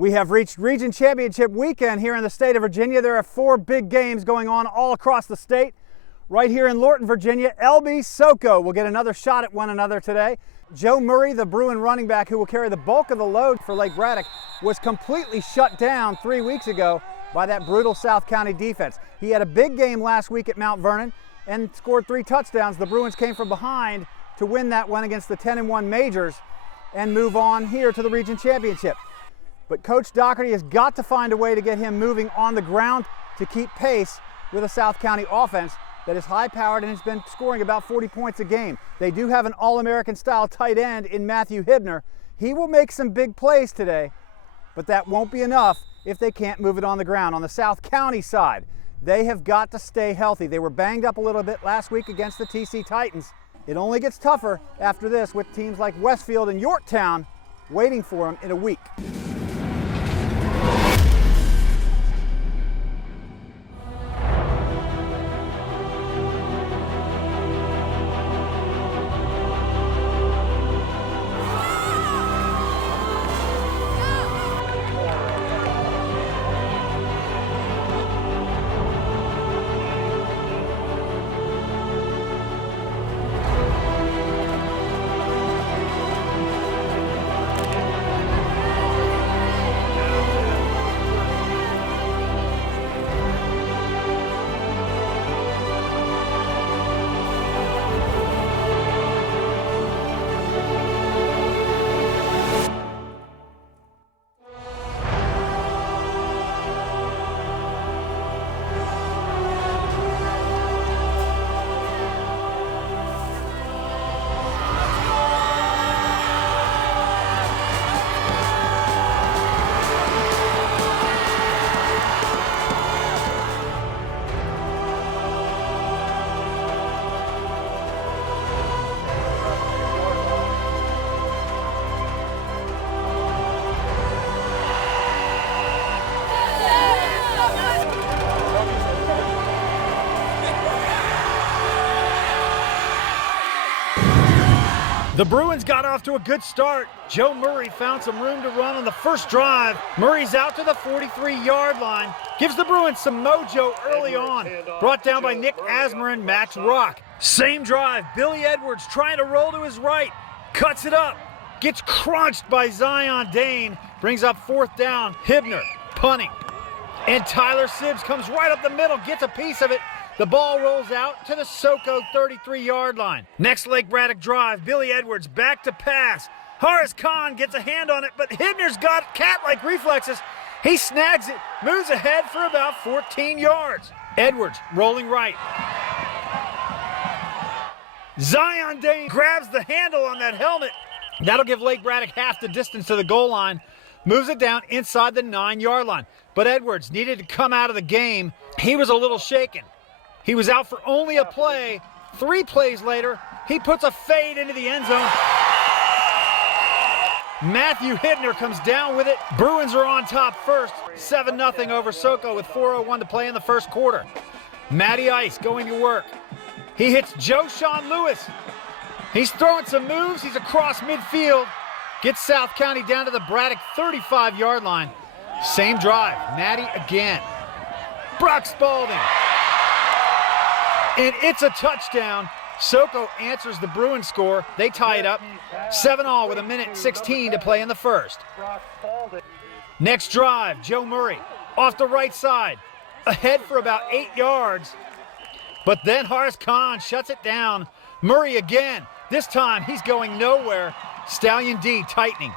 We have reached Region Championship weekend here in the state of Virginia. There are 4 big games going on all across the state. Right here in Lorton, Virginia, LB Soco will get another shot at one another today. Joe Murray, the Bruin running back who will carry the bulk of the load for Lake Braddock, was completely shut down 3 weeks ago by that brutal South County defense. He had a big game last week at Mount Vernon and scored 3 touchdowns. The Bruins came from behind to win that one against the 10-1 Majors and move on here to the Region Championship. But Coach Doherty has got to find a way to get him moving on the ground to keep pace with a South County offense that is high-powered and has been scoring about 40 points a game. They do have an All-American style tight end in Matthew Hibner. He will make some big plays today, but that won't be enough if they can't move it on the ground. On the South County side, they have got to stay healthy. They were banged up a little bit last week against the TC Titans. It only gets tougher after this with teams like Westfield and Yorktown waiting for them in a week. The Bruins got off to a good start. Joe Murray found some room to run on the first drive. Murray's out to the 43-yard line. Gives the Bruins some mojo early on. Brought down by Nick Asmer and Max Rock. Same drive, Billy Edwards trying to roll to his right. Cuts it up. Gets crunched by Zion Dayne. Brings up 4th down. Hibner punting. And Tyler Sibbs comes right up the middle, gets a piece of it. The ball rolls out to the Soco 33-yard line. Next Lake Braddock drive, Billy Edwards back to pass. Kahn gets a hand on it, but Hibner's got cat-like reflexes. He snags it, moves ahead for about 14 yards. Edwards rolling right. Zion Dayne grabs the handle on that helmet. That'll give Lake Braddock half the distance to the goal line. Moves it down inside the 9-yard line. But Edwards needed to come out of the game. He was a little shaken. He was out for only a play. 3 plays later, he puts a fade into the end zone. Matthew Hibner comes down with it. Bruins are on top first, 7-0 over Soco with 4:01 to play in the first quarter. Matty Ice going to work. He hits Dayshawn Lewis. He's throwing some moves. He's across midfield. Gets South County down to the Braddock 35-yard line. Same drive, Matty again. Brock Spalding. And it's a touchdown. Soco answers the Bruin score. They tie it up 7-all with 1:16 to play in the first. Next drive, Joe Murray off the right side, ahead for about 8 yards. But then Kahn shuts it down. Murray again. This time he's going nowhere. Stallion D tightening.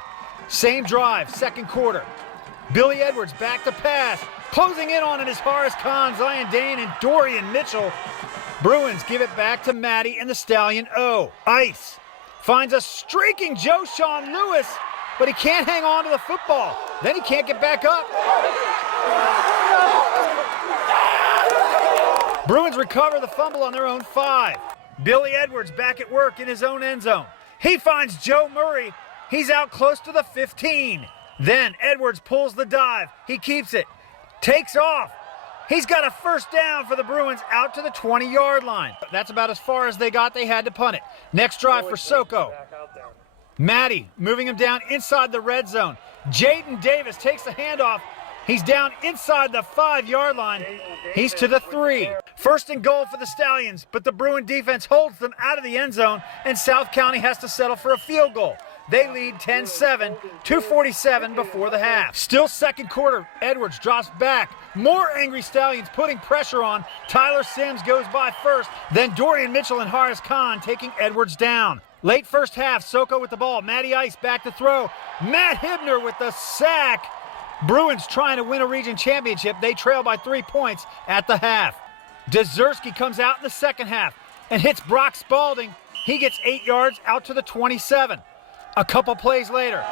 Same drive, second quarter. Billy Edwards back to pass. Closing in on it is Kahn, Zion Dayne, and Dorian Mitchell. Bruins give it back to Matty and the Stallion O. Ice finds a streaking Dayshawn Lewis, but he can't hang on to the football. Then he can't get back up. Bruins recover the fumble on their own 5. Billy Edwards back at work in his own end zone. He finds Joe Murray. He's out close to the 15. Then Edwards pulls the dive. He keeps it. Takes off. He's got a first down for the Bruins out to the 20-yard line. That's about as far as they got. They had to punt it. Next drive for Soco. Matty moving him down inside the red zone. Jaden Davis takes the handoff. He's down inside the 5-yard line. He's to the 3. First and goal for the Stallions, but the Bruin defense holds them out of the end zone, and South County has to settle for a field goal. They lead 10-7, 2:47 before the half. Still second quarter, Edwards drops back. More angry Stallions putting pressure on. Tyler Sims goes by first, then Dorian Mitchell and Kahn taking Edwards down. Late first half, Soco with the ball. Matty Ice back to throw. Matt Hibner with the sack. Bruins trying to win a region championship. They trail by 3 points at the half. Dzierski comes out in the second half and hits Brock Spalding. He gets 8 yards out to the 27. A couple plays later,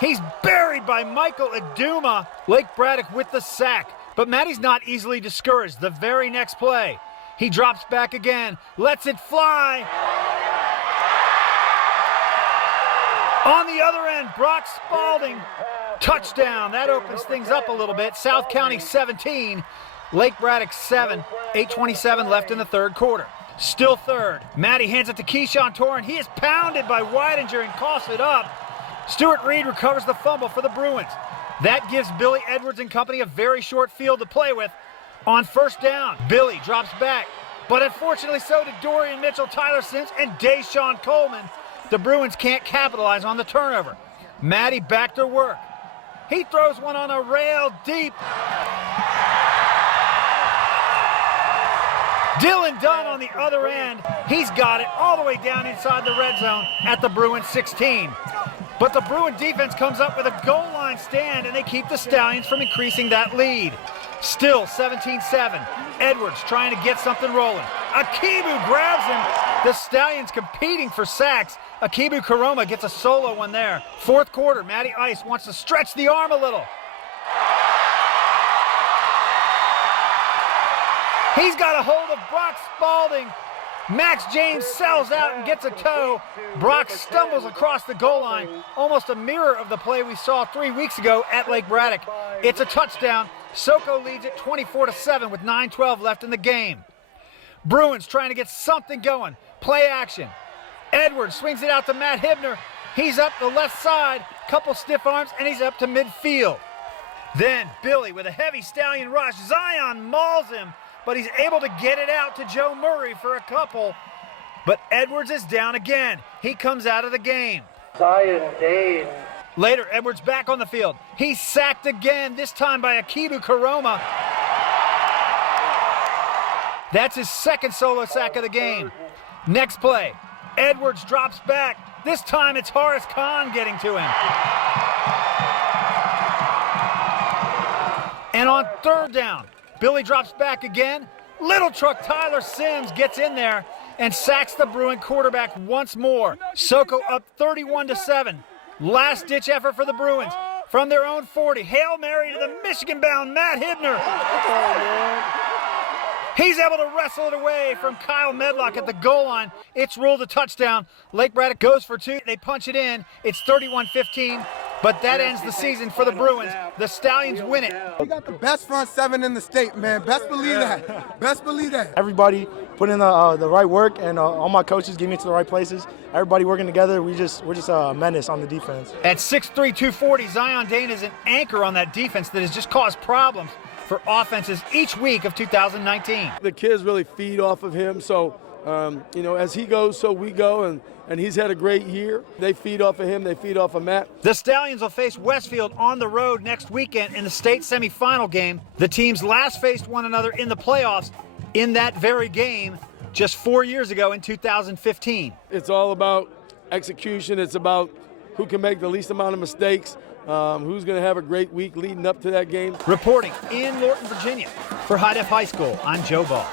he's buried by Michael Aduma. Lake Braddock with the sack, but Matty's not easily discouraged. The very next play, he drops back again, lets it fly. On the other end, Brock Spalding, touchdown. That opens things up a little bit. South County 17, Lake Braddock 7, 8:27 left in the third quarter. Still third. Matty hands it to Keyshawn Torrin. He is pounded by Weidinger and coughs it up. Stuart Reed recovers the fumble for the Bruins. That gives Billy Edwards and company a very short field to play with. On first down, Billy drops back, but unfortunately so did Dorian Mitchell, Tyler Sims, and Dayshawn Coleman. The Bruins can't capitalize on the turnover. Matty back to work. He throws one on a rail deep. Dylan Dunn on the other end. He's got it all the way down inside the red zone at the Bruin 16. But the Bruin defense comes up with a goal line stand, and they keep the Stallions from increasing that lead. Still 17-7. Edwards trying to get something rolling. Akibu grabs him. The Stallions competing for sacks. Akibu Koroma gets a solo one there. Fourth quarter, Matty Ice wants to stretch the arm a little. He's got a hold of Brock Spalding. Max James sells out and gets a toe. Brock stumbles across the goal line, almost a mirror of the play we saw 3 weeks ago at Lake Braddock. It's a touchdown. Soco leads it 24-7 with 9:12 left in the game. Bruins trying to get something going. Play action. Edwards swings it out to Matt Hibner. He's up the left side, couple stiff arms, and he's up to midfield. Then Billy with a heavy Stallion rush. Zion mauls him, but he's able to get it out to Joe Murray for a couple. But Edwards is down again. He comes out of the game. Dayne. Later, Edwards back on the field. He's sacked again, this time by Akibu Koroma. That's his second solo sack of the game. Next play, Edwards drops back. This time it's Kahn getting to him. And on third down, Billy drops back again. Little truck Tyler Sims gets in there and sacks the Bruin quarterback once more. Soco up 31-7. Last-ditch effort for the Bruins. From their own 40, Hail Mary to the Michigan-bound Matt Hibner. He's able to wrestle it away from Kyle Medlock at the goal line. It's ruled a touchdown. Lake Braddock goes for two. They punch it in. It's 31-15, but that ends the season for the Bruins. The Stallions win it. We got the best front seven in the state, man. Best believe that. Best believe that. Everybody put in the right work, and all my coaches get me to the right places. Everybody working together. We're just a menace on the defense. At 6'3", 240, Zion Dayne is an anchor on that defense that has just caused problems for offenses each week of 2019. The kids really feed off of him, so as he goes, so we go, and he's had a great year. They feed off of him, they feed off of Matt. The Stallions will face Westfield on the road next weekend in the state semifinal game. The teams last faced one another in the playoffs in that very game just 4 years ago in 2015. It's all about execution. It's about who can make the least amount of mistakes. Who's going to have a great week leading up to that game. Reporting in Lorton, Virginia, for High Def High School, I'm Joe Ball.